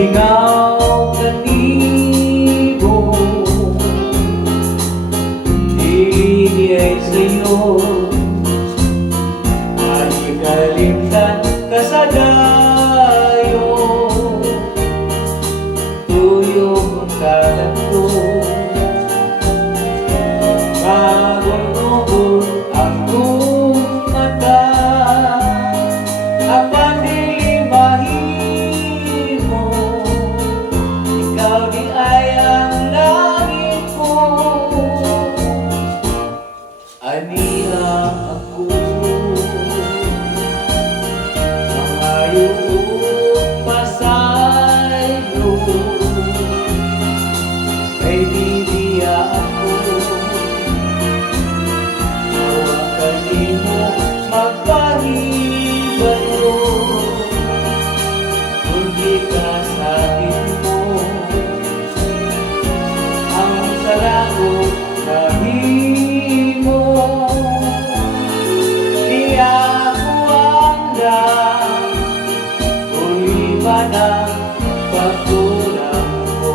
Ikaw kanino, hindi ay sa'yo, ay kalimtan ka sa dayo. Tuyo kong kalanto, magunugot ang iyong mata. Apan dilimahin mo, ikaw di ay ang langit ko. Aniya ako, mangayo pasayo, kay bibiya ako. Nawa kanimo magpahibayo, kundi ka sa akin mo. Ang salago nahimo, di ako hanggang uli ba ng pagkulang ko.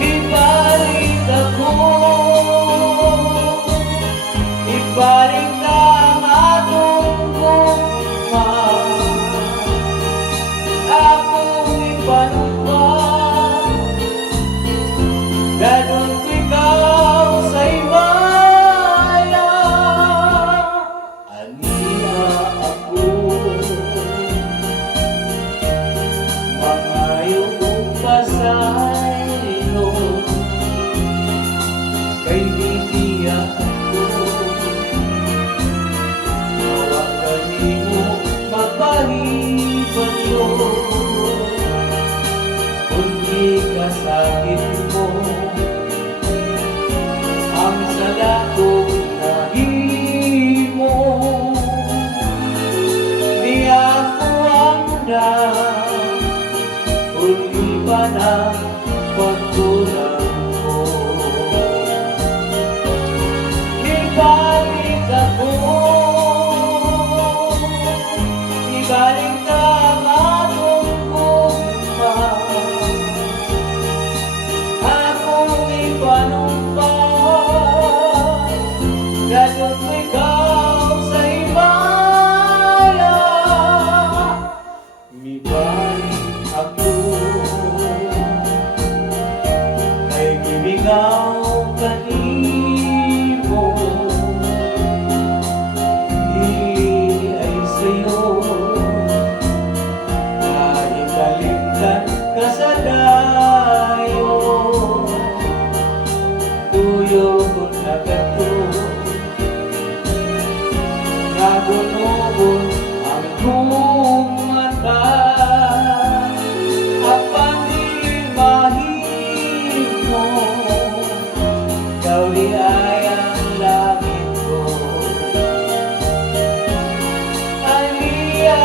Ibalik ako, ibalik ang atong gugma, akong ipanumpang, ganon ko ikaw sa imaya. Aniya ako, mangayo kong pasaylo, kay bibiya ako. Nawa kanimo magpahibayo, kundi ka sa akin mo. Ang salago nahimo, di ako hanggang uli ba ng pagkulang ko. Ibalik ako, ibalik ang atong gugma, akong ipanumpang, ganon mo ikaw sa himala. Mibalik ako, kay gimigaw kanimo, hindi ay sa'yo, ay kalimtan ka sa dayo. Tuyo kong nagato, nagunugot ang iyong mata. Apan dilimahin mo, ikaw di ay ang langit ko. Aniya